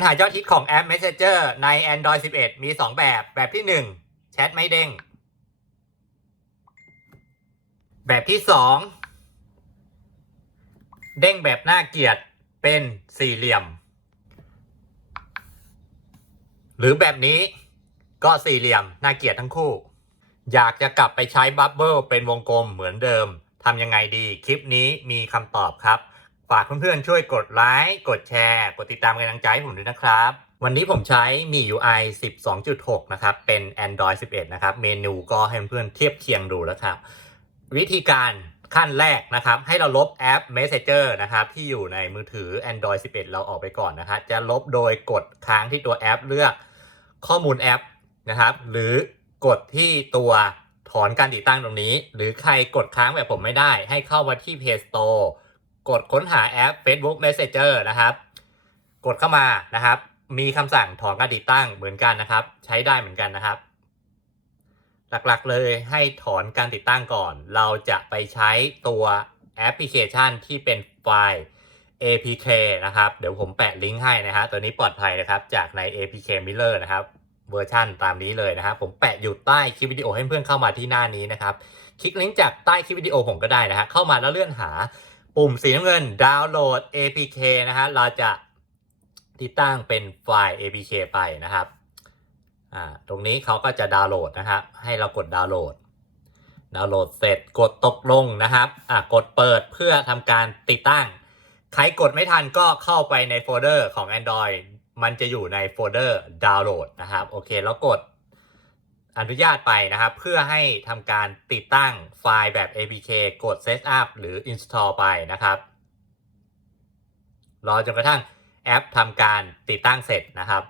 ปัญหายอดฮิตของแอป Messenger ใน Android 11 มี 2 แบบ แบบที่ 1 แชทไม่เด้ง แบบที่ 2 เด้งแบบน่าเกลียดเป็นสี่เหลี่ยม หรือแบบนี้ก็สี่เหลี่ยม น่าเกลียดทั้งคู่ อยากจะกลับไปใช้บับเบิลเป็นวงกลมเหมือนเดิมทำยังไงดี คลิปนี้มีคำตอบครับ ฝากเพื่อนๆช่วยกดไลค์ กดแชร์ กดติดตามกำลังใจให้ผมด้วยนะครับ วันนี้ผมใช้มี UI 12.6 นะครับ เป็น Android 11 นะครับ เมนูก็ให้เพื่อนๆเทียบเคียงดูแล้วครับ วิธีการขั้นแรกนะครับ ให้เราลบแอป Messenger นะครับ ที่อยู่ในมือถือ Android 11 เราออกไปก่อนนะครับ จะลบโดยกดค้างที่ตัวแอปเลือกข้อมูลแอปนะครับ หรือกดที่ตัวถอนการติดตั้งตรงนี้ หรือใครกดค้างแบบผมไม่ได้ ให้เข้ามาที่ Play Store กดค้นหาแอป Facebook Messenger นะครับ กดเข้ามานะครับ มีคำสั่งถอนการติดตั้งเหมือนกันนะครับ ใช้ได้เหมือนกันนะครับ หลักๆเลยให้ถอนการติดตั้งก่อน เราจะไปใช้ตัวแอปพลิเคชันที่เป็นไฟล์ APK นะครับ เดี๋ยวผมแปะลิงก์ให้นะฮะตัวนี้ปลอดภัยนะครับ จากใน APK Miller นะครับเวอร์ชั่นตามนี้เลยนะครับ ผมแปะอยู่ใต้คลิปวิดีโอให้เพื่อนเข้ามาที่หน้านี้นะครับ คลิกลิงก์จากใต้คลิปวิดีโอผมก็ได้นะฮะเข้ามาแล้วเลื่อนหา ปุ่มสีน้ำเงินดาวน์โหลด APK นะฮะเราจะติดตั้งเป็นไฟล์ APK ไปนะครับอ่าตรงนี้เขาก็จะดาวน์โหลดนะครับให้เรากดดาวน์โหลด ดาวน์โหลดเสร็จกดตกลงนะครับอ่ากดเปิดเพื่อทำการติดตั้ง ใครกดไม่ทันก็เข้าไปในโฟลเดอร์ของ Android มันจะอยู่ในโฟลเดอร์ดาวน์โหลดนะครับ โอเค แล้วกด อนุญาตไปนะครับ เพื่อให้ทำการติดตั้งไฟล์แบบ APK กด Setup หรือ Install ไปนะครับ รอจนกระทั่งแอปทำการติดตั้งเสร็จนะครับ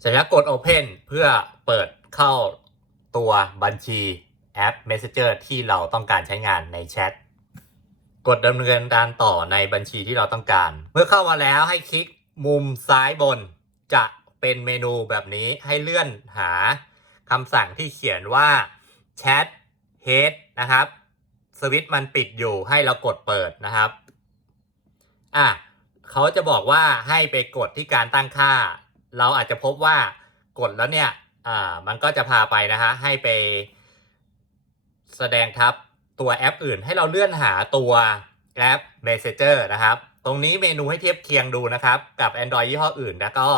เสร็จแล้วกด Open เพื่อเปิดเข้าตัวบัญชีแอป Messenger ที่เราต้องการใช้งานในแชทกดดำเนินการต่อในบัญชีที่เราต้องการ เมื่อเข้ามาแล้วให้คลิกมุมซ้ายบนจะ เป็นเมนูแบบนี้ให้เลื่อนหาคำสั่งที่เขียนว่า Chat Head นะครับสวิตช์มันปิดอยู่ให้เรากดเปิดนะครับอะเขาจะบอกว่าให้ไปกดที่การตั้งค่า เราอาจจะพบว่ากดแล้วเนี่ยอ่ามันก็จะพาไปนะฮะให้ไปแสดงทับตัวแอปอื่นให้เราเลื่อนหาตัวแอป Messenger นะครับ ตรงนี้เมนูให้เทียบเคียงดูนะครับ กับ Android ยี่ห้ออื่น แล้วก็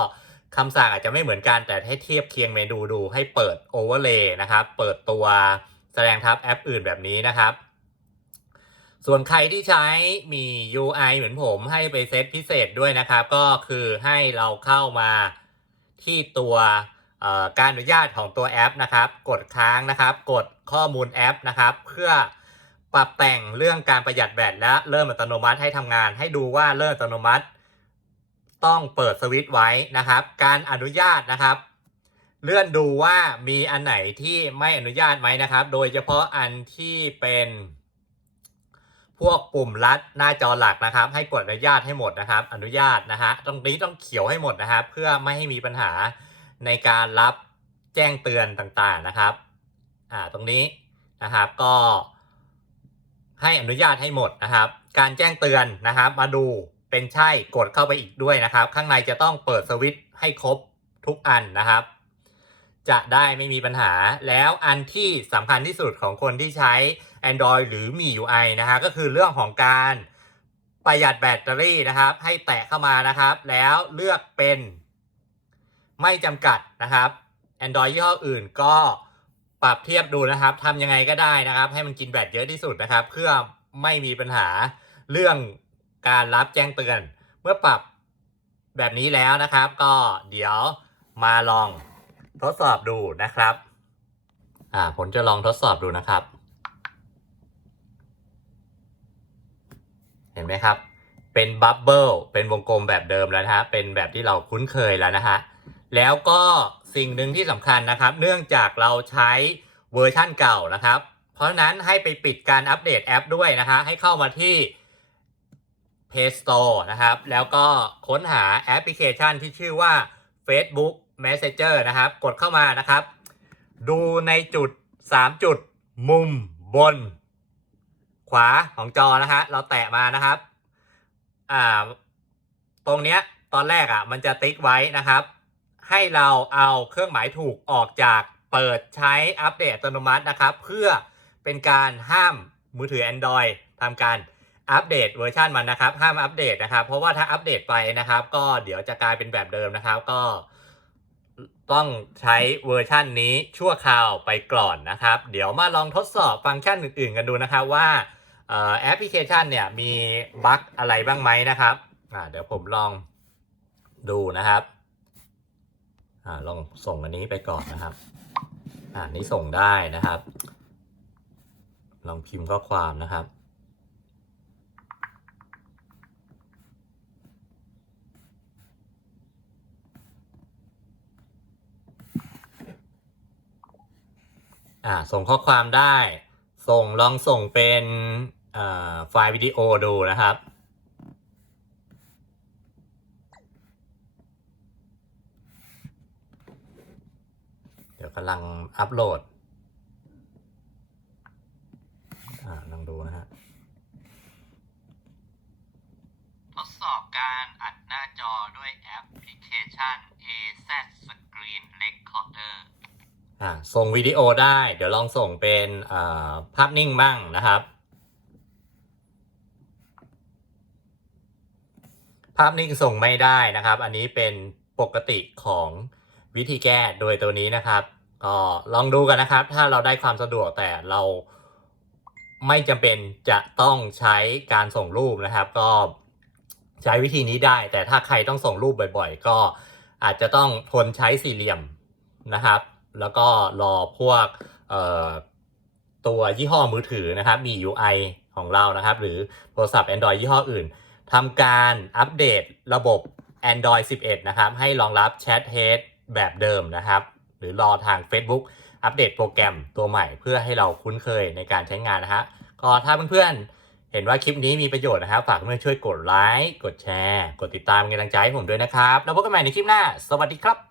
คำสั่งอาจจะไม่เหมือนกันแต่ให้เทียบเคียงเมนูดูให้เปิด Overlay นะครับ เปิดตัวแสดงทับแอปอื่นแบบนี้นะครับ ส่วนใครที่ใช้มี UI เหมือนผมให้ไปเซตพิเศษด้วยนะครับ ก็คือให้เราเข้ามาที่ตัวการอนุญาตของตัวแอปนะครับ กดค้างนะครับ กดข้อมูลแอปนะครับ เพื่อปรับแต่งเรื่องการประหยัดแบตและเริ่มอัตโนมัติให้ทำงาน ให้ดูว่าเริ่มอัตโนมัติ ต้องเปิดสวิตช์ไว้นะครับ การอนุญาตนะครับ เลื่อนดูว่ามีอันไหนที่ไม่อนุญาตไหมนะครับ โดยเฉพาะอันที่เป็นพวกปุ่มลัดหน้าจอหลักนะครับ ให้กดอนุญาตให้หมดนะครับ อนุญาตนะฮะตรงนี้ต้องเขียวให้หมดนะครับ เพื่อไม่ให้มีปัญหาในการรับแจ้งเตือนต่างๆนะครับอ่าตรงนี้นะครับก็ให้อนุญาตให้หมดนะครับ การแจ้งเตือนนะครับ มาดู เป็นใช่กดเข้าไปอีกด้วยนะครับ ข้างในจะต้องเปิดสวิตช์ให้ครบทุกอันนะครับ จะได้ไม่มีปัญหาแล้วอันที่สำคัญที่สุดของคนที่ใช้ Android หรือมี UI นะฮะก็คือเรื่องของการประหยัดแบตเตอรี่นะครับ ให้แตะเข้ามานะครับ แล้วเลือกเป็น ไม่จำกัดนะครับ Android ยี่ห้ออื่นก็ปรับเทียบดูนะครับทำยังไงก็ได้นะครับ ให้มันกินแบตเยอะที่สุดนะครับ เพื่อไม่มีปัญหาเรื่อง การรับแจ้งเตือน เมื่อปรับแบบนี้แล้วนะครับ ก็เดี๋ยวมาลองทดสอบดูนะครับ อ่าผมจะลองทดสอบดูนะครับ เห็นไหมครับ เป็นบับเบิลเป็นวงกลมแบบเดิมแล้วนะฮะ เป็นแบบที่เราคุ้นเคยแล้วนะฮะ แล้วก็สิ่งหนึ่งที่สำคัญนะครับ เนื่องจากเราใช้เวอร์ชั่นเก่านะครับ เพราะฉะนั้นให้ไปปิดการอัปเดตแอปด้วยนะฮะ ให้เข้ามาที่ Play Store นะครับ แล้วก็ค้นหาแอปพลิเคชันที่ชื่อว่า Facebook Messenger นะครับ กดเข้ามานะครับ ดูในจุด 3 จุด มุมบน ขวาของจอนะฮะเราแตะมานะครับ อ่า ตรงเนี้ยตอนแรกอะ มันจะติ๊กไว้นะครับ ให้เราเอาเครื่องหมายถูกออกจากเปิดใช้อัปเดตอัตโนมัตินะครับ เพื่อเป็นการห้ามมือถือ Android ทำการ อัปเดตเวอร์ชันมันนะครับ ห้ามอัปเดตนะครับ เพราะว่าถ้าอัปเดตไปนะครับ ก็เดี๋ยวจะกลายเป็นแบบเดิมนะครับ ก็ต้องใช้เวอร์ชันนี้ชั่วคราวไปก่อนนะครับ เดี๋ยวมาลองทดสอบฟังก์ชันอื่น ๆ กันดูนะครับว่าออแอปพลิเคชันเนี่ยมีบั๊กอะไรบ้างไหมนะครับเดี๋ยวผมลองดูนะครับอลองส่งอันนี้ไปก่อนนะครับอ่านี้ส่งได้นะครับ ลองพิมพ์ข้อความนะครับ อ่าส่งข้อความได้ ส่งลองส่งเป็นไฟล์วิดีโอดูนะครับ เดี๋ยวกำลังอัปโหลดอ่าลองดูนะฮะ ทดสอบการอัดหน้าจอด้วยแอปพลิเคชัน AZ Screen Recorder อ่าส่งวิดีโอได้ เดี๋ยวลองส่งเป็นภาพนิ่งบ้างนะครับ ภาพนิ่งส่งไม่ได้นะครับ อันนี้เป็นปกติของวิธีแก้โดยตัวนี้นะครับก็ลองดูกันนะครับ ถ้าเราได้ความสะดวกแต่เราไม่จำเป็นจะต้องใช้การส่งรูปนะครับ ก็ใช้วิธีนี้ได้ แต่ถ้าใครต้องส่งรูปบ่อย ๆ ก็อาจจะต้องทนใช้สี่เหลี่ยมนะครับ แล้วก็รอพวกตัวยี่ห้อมือถือนะครับ มี UI ของเรานะครับ หรือโทรศัพท์ Android ยี่ห้ออื่นทำการอัปเดตระบบ Android 11 นะครับ ให้รองรับ Chat Head แบบเดิมนะครับ หรือรอทาง Facebook อัปเดตโปรแกรมตัวใหม่เพื่อให้เราคุ้นเคยในการใช้งานนะฮะก็ถ้าเพื่อนๆ เห็นว่าคลิปนี้มีประโยชน์นะครับ ฝากเพื่อนช่วยกดไลค์ กดแชร์ กดติดตามเป็นกำลังใจให้ผมด้วยนะครับ แล้วพบกันใหม่ในคลิปหน้า สวัสดีครับ